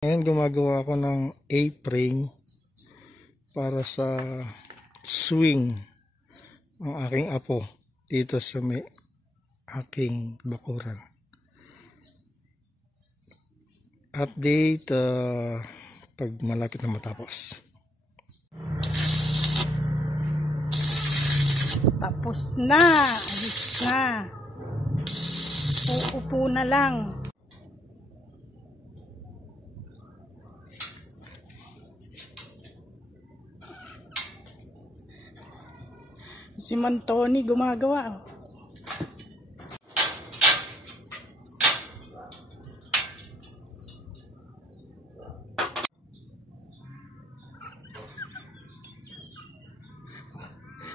Ngayon gumagawa ako ng A-frame para sa swing ng aking apo dito sa may aking bakuran. Update pag malapit na matapos. Tapos na, alis na. Uupo na lang. Si Mantoni gumagawa.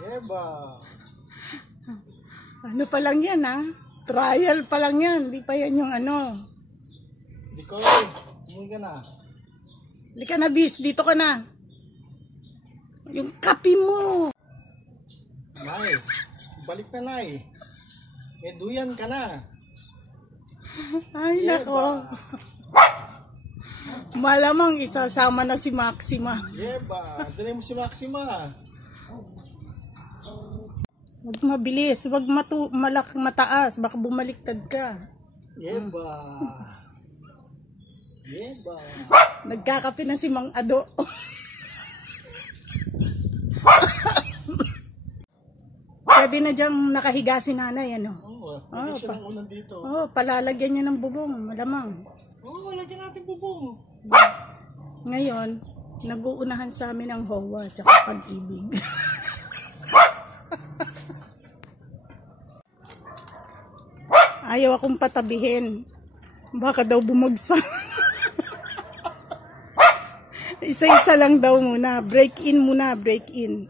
Eba. Ano pa lang yan Trial pa lang yan. Di pa yan yung ano. Di ko, umuwi ka na. Lika na bis, dito ka na. Yung kape mo. Nay, balik na nay. May duyan ka na. Ay nako. Malamang isasama na si Maxima. Yeba, dali mo si Maxima. Huwag mabilis, huwag mataas, baka bumaliktad ka. Yeba. Yeba. Nagkakape na si Mang Ado. Pwede na diyang nakahiga si nanay, ano? Oo, pwede siya ng unang dito. Palalagyan niya ng bubong, malamang. Oo, lagyan natin bubong. Ngayon, nag-uunahan sa amin ang HOA at Pag-ibig. Ayaw akong patabihin. Baka daw bumagsak. Isa-isa lang daw muna. Break in muna, break in.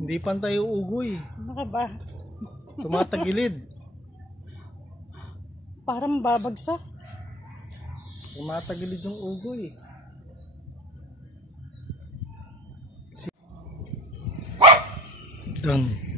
Hindi pantay uugoy. Ano ka ba? Tumatagilid. Parang babagsak. Tumatagilid yung ugoy. Done.